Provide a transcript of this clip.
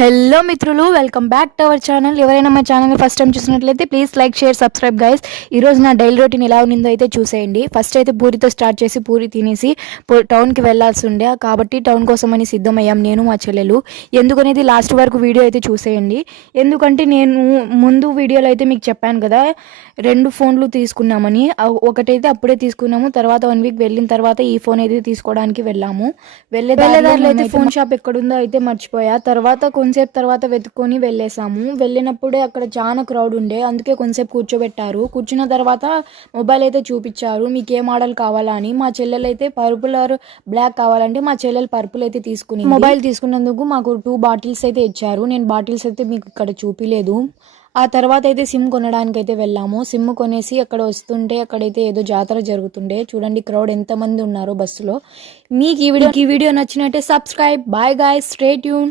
Hello మిత్రులు, welcome back to our channel. ఎవరైనా మా ఛానల్ని ఫస్ట్ టైం చూసినట్లయితే please like, share, subscribe guys. ఈరోజు నా డైలీ రొటీన్ ఎలా ఉన్నిందో అయితే చూసేయండి. ఫస్ట్ అయితే పూరితో స్టార్ట్ చేసి పూరి తినేసి టౌన్కి వెళ్ళాల్సి ఉండే, కాబట్టి టౌన్ కోసం అని సిద్ధమయ్యాం నేను మా చెల్లెలు. ఎందుకనేది లాస్ట్ వరకు వీడియో అయితే చూసేయండి. ఎందుకంటే నేను ముందు వీడియోలో అయితే మీకు చెప్పాను కదా, 2 ఫోన్లు తీసుకున్నామని. ఒకటైతే అప్పుడే తీసుకున్నాము, తర్వాత 1 వీక్ వెళ్ళిన తర్వాత ఈ ఫోన్ అయితే తీసుకోవడానికి వెళ్ళాము. వెళ్ళేదారిలో అయితే ఫోన్ షాప్ ఎక్కడుందో అయితే మర్చిపోయా. తర్వాత కొంతసేపు తర్వాత వెతుక్కొని వెళ్ళేసాము. వెళ్ళినప్పుడే అక్కడ చాలా క్రౌడ్ ఉండే, అందుకే కొంతసేపు కూర్చోబెట్టారు. కూర్చున్న తర్వాత మొబైల్ అయితే చూపించారు, మీకు ఏ మోడల్ కావాలా అని. మా చెల్లెలు అయితే పర్పుల్ ఆర్ బ్లాక్ కావాలంటే మా చెల్లెలు పర్పుల్ అయితే తీసుకుని, మొబైల్ తీసుకున్నందుకు మాకు 2 బాటిల్స్ అయితే ఇచ్చారు. నేను బాటిల్స్ అయితే మీకు ఇక్కడ చూపిలేదు. ఆ తర్వాత అయితే సిమ్ కొనడానికి అయితే వెళ్ళాము. సిమ్ కొనేసి అక్కడ వస్తుంటే అక్కడైతే ఏదో జాతర జరుగుతుండే. చూడండి క్రౌడ్ ఎంతమంది ఉన్నారో బస్సులో. మీకు ఈ వీడియో నచ్చినట్టే subscribe. Bye guys, stay tune.